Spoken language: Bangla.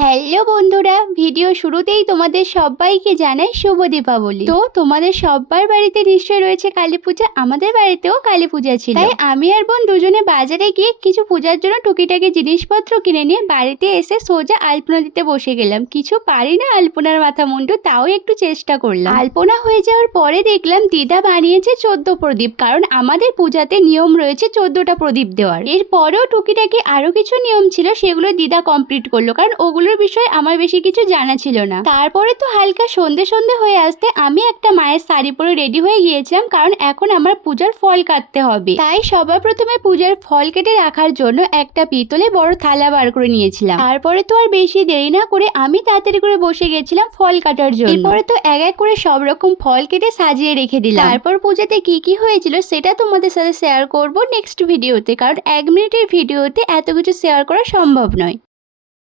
হ্যালো বন্ধুরা, ভিডিও শুরুতেই তোমাদের সবাইকে জানাই শুভ দীপাবলি। তো তোমাদের সবার বাড়িতে নিশ্চয়ই রয়েছে কালী পূজা, আমাদের বাড়িতেও কালী পূজা ছিল। তাই আমি আর বোন দুজনে বাজারে গিয়ে কিছু পূজার জন্য টুকিটাকি জিনিসপত্র কিনে নিয়ে বাড়িতে এসে সোজা আলপনা দিতে বসে গেলাম। কিছু পারি না আলপনার মাথা মুন্ডু, তাও একটু চেষ্টা করলাম। আলপনা হয়ে যাওয়ার পরে দেখলাম দিদা বানিয়েছে 14 প্রদীপ, কারণ আমাদের পূজাতে নিয়ম রয়েছে 14টা প্রদীপ দেওয়ার। এরপরেও টুকিটাকি আরো কিছু নিয়ম ছিল, সেগুলো দিদা কমপ্লিট করলো, কারণ ওগুলোর বিষয়ে আমার বেশি কিছু জানা ছিল না। তারপরে তো হালকা সন্ধে সন্ধে হয়ে আসতে আমি একটা মায়ের শাড়ি পরে রেডি হয়ে গিয়েছিলাম, কারণ এখন আমার পূজার ফল কাটতে হবে। তাই সবার প্রথমে পূজার ফল কেটে রাখার জন্য একটা পিতলে বড় থালা বার করে নিয়েছিলাম। তারপরে তো আর বেশি দেরি না করে আমি তাড়াতাড়ি করে বসে গেছিলাম ফল কাটার জন্য। এরপরে তো এক এক করে সব রকম ফল কেটে সাজিয়ে রেখে দিলাম। তারপর পূজাতে কি কি হয়েছিল সেটা তোমাদের সাথে শেয়ার করব নেক্সট ভিডিওতে, কারণ 1 মিনিটের ভিডিওতে এত কিছু শেয়ার করা সম্ভব নয়।